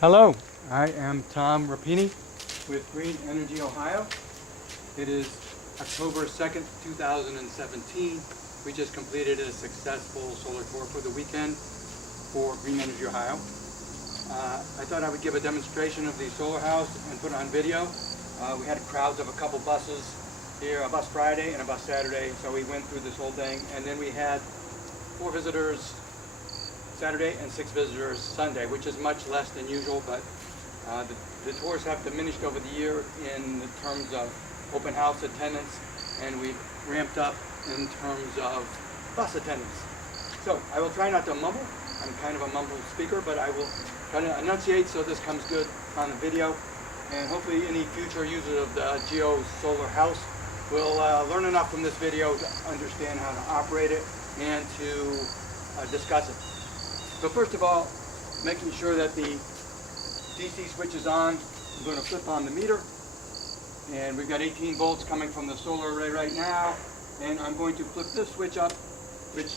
Hello, I am Tom Rapini with Green Energy Ohio. It is October 2nd, 2017. We just completed a successful solar tour for the weekend for Green Energy Ohio. I thought I would give a demonstration of the solar house and put it on video. We had crowds of a couple buses here, a bus Friday and a bus Saturday, so we went through this whole thing, and then we had 4 visitors Saturday and 6 visitors Sunday, which is much less than usual, but the tours have diminished over the year in terms of open house attendance, and we've ramped up in terms of bus attendance. So I will try not to mumble. I'm kind of a mumble speaker, but I will try to enunciate so this comes good on the video, and hopefully any future users of the GEO solar house will learn enough from this video to understand how to operate it and to discuss it. So first of all, making sure that the DC switch is on. I'm going to flip on the meter, and we've got 18 volts coming from the solar array right now, and I'm going to flip this switch up, which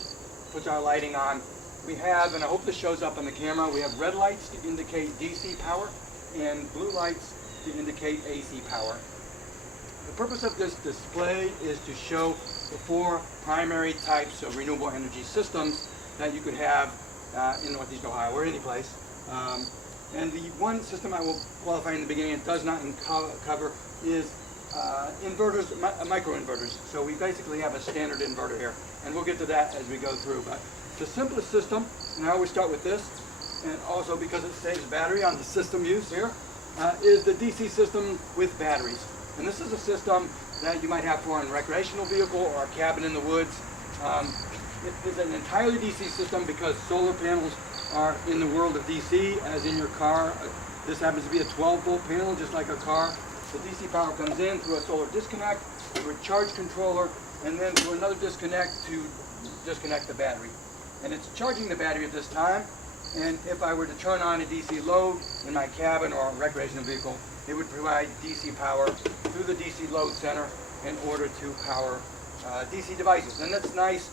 puts our lighting on. We have, and I hope this shows up on the camera, we have red lights to indicate DC power and blue lights to indicate AC power. The purpose of this display is to show the 4 primary types of renewable energy systems that you could have in Northeast Ohio or any place. And the one system I will qualify in the beginning and does not cover is inverters, microinverters. So we basically have a standard inverter here, and we'll get to that as we go through. But the simplest system, and I always start with this, and also because it saves battery on the system use here, is the DC system with batteries. And this is a system that you might have for a recreational vehicle or a cabin in the woods. It is an entirely DC system because solar panels are in the world of DC, as in your car. This happens to be a 12-volt panel, just like a car. The DC power comes in through a solar disconnect, through a charge controller, and then through another disconnect to disconnect the battery. And it's charging the battery at this time, and if I were to turn on a DC load in my cabin or a recreational vehicle, it would provide DC power through the DC load center in order to power DC devices. And that's nice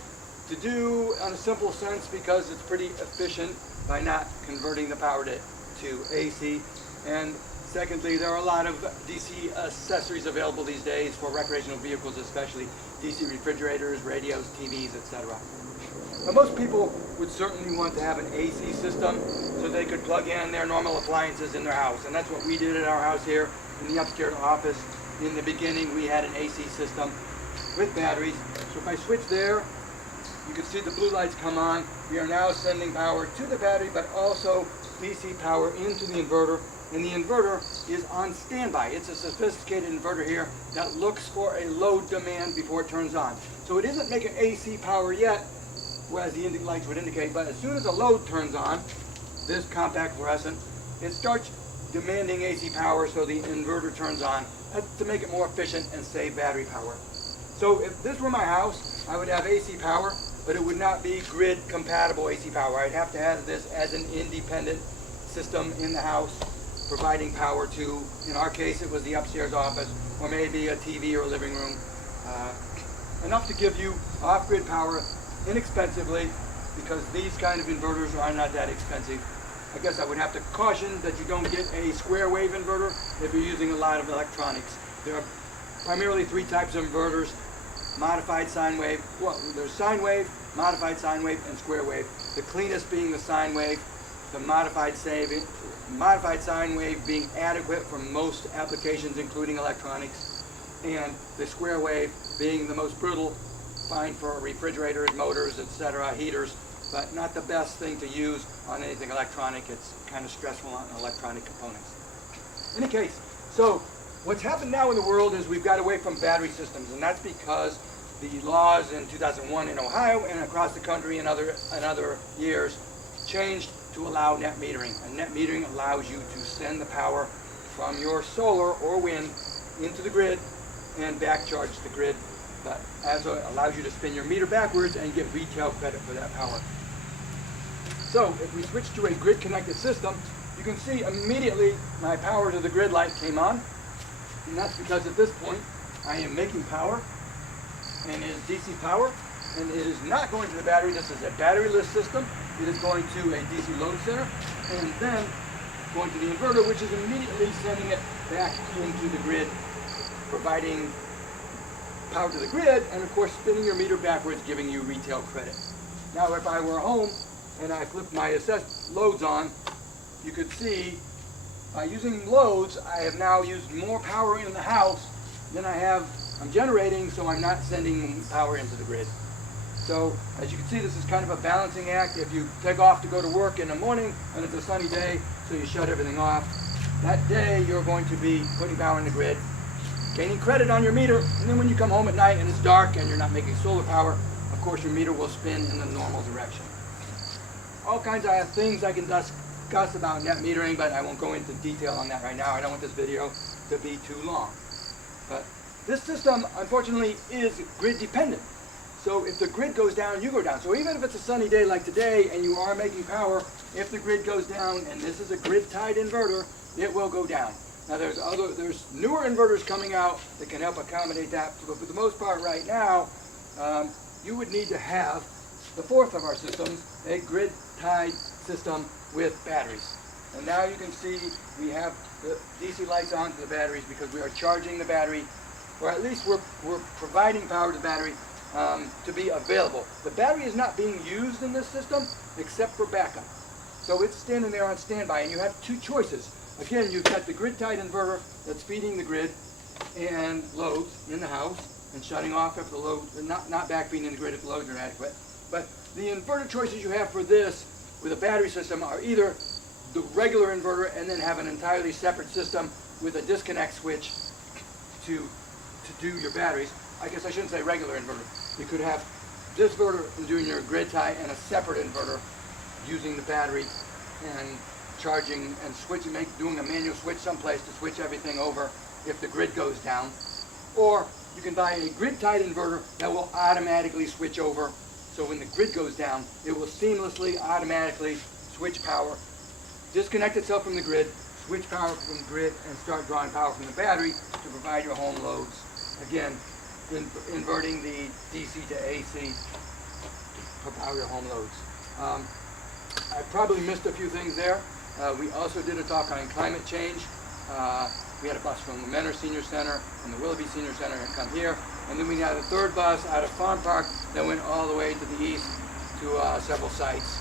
to do in a simple sense because it's pretty efficient by not converting the power to AC. And secondly, there are a lot of DC accessories available these days for recreational vehicles, especially DC refrigerators, radios, TVs, etc. But most people would certainly want to have an AC system so they could plug in their normal appliances in their house. And that's what we did at our house here in the upstairs office. In the beginning, we had an AC system with batteries. So if I switch there, you can see the blue lights come on. We are now sending power to the battery, but also DC power into the inverter. And the inverter is on standby. It's a sophisticated inverter here that looks for a load demand before it turns on. So it isn't making AC power yet, as the lights would indicate, but as soon as a load turns on, this compact fluorescent, it starts demanding AC power, so the inverter turns on to make it more efficient and save battery power. So if this were my house, I would have AC power, but it would not be grid compatible AC power. I'd have to have this as an independent system in the house, providing power to, in our case, it was the upstairs office, or maybe a TV or a living room. Enough to give you off-grid power inexpensively, because these kind of inverters are not that expensive. I guess I would have to caution that you don't get a square wave inverter if you're using a lot of electronics. There are primarily 3 types of inverters: modified sine wave, well, there's sine wave, modified sine wave, and square wave. The cleanest being the sine wave, the modified sine wave being adequate for most applications, including electronics, and the square wave being the most brittle, fine for refrigerators, motors, etc., heaters, but not the best thing to use on anything electronic. It's kind of stressful on electronic components. In any case, so what's happened now in the world is we've got away from battery systems, and that's because the laws in 2001 in Ohio and across the country in other years changed to allow net metering. And net metering allows you to send the power from your solar or wind into the grid and back charge the grid, but also allows you to spin your meter backwards and get retail credit for that power. So if we switch to a grid connected system, you can see immediately my power to the grid light came on, and that's because at this point I am making power, and it is DC power, and it is not going to the battery. This is a batteryless system. It is going to a DC load center, and then going to the inverter, which is immediately sending it back into the grid, providing power to the grid, and of course spinning your meter backwards, giving you retail credit. Now if I were home and I flipped my assessed loads on, you could see by using loads, I have now used more power in the house than I'm generating, so I'm not sending power into the grid. So as you can see, this is kind of a balancing act. If you take off to go to work in the morning and it's a sunny day, so you shut everything off, that day you're going to be putting power in the grid, gaining credit on your meter, and then when you come home at night and it's dark and you're not making solar power, of course your meter will spin in the normal direction. All kinds of things I can discuss about net metering, but I won't go into detail on that right now. I don't want this video to be too long. But this system, unfortunately, is grid dependent. So if the grid goes down, you go down. So even if it's a sunny day like today and you are making power, if the grid goes down, and this is a grid-tied inverter, it will go down. Now there's newer inverters coming out that can help accommodate that, but for the most part right now, you would need to have the fourth of our systems, a grid-tied system with batteries. And now you can see we have the DC lights on to the batteries because we are charging the battery, or at least we're providing power to the battery to be available. The battery is not being used in this system except for backup. So it's standing there on standby, and you have two choices. Again, you've got the grid-tied inverter that's feeding the grid and loads in the house and shutting off if the load, not backfeeding the grid if the loads are inadequate. But the inverter choices you have for this with a battery system are either the regular inverter and then have an entirely separate system with a disconnect switch to do your batteries. I guess I shouldn't say regular inverter. You could have this inverter doing your grid tie and a separate inverter using the battery and charging and switching, doing a manual switch someplace to switch everything over if the grid goes down. Or you can buy a grid-tied inverter that will automatically switch over. So when the grid goes down, it will seamlessly, automatically switch power, disconnect itself from the grid, switch power from the grid, and start drawing power from the battery to provide your home loads. Again, inverting the DC to AC to power your home loads. I probably missed a few things there. We also did a talk on climate change. We had a bus from the Menor Senior Center and the Willoughby Senior Center and come here. And then we had a third bus out of Farm Park that went all the way to the east to several sites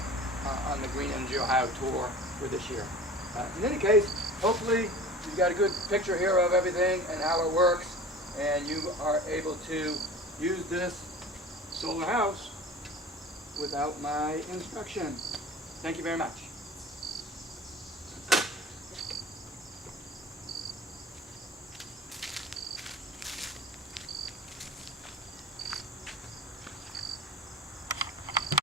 on the Green Energy Ohio tour for this year. In any case, hopefully you've got a good picture here of everything and how it works, and you are able to use this solar house without my instruction. Thank you very much.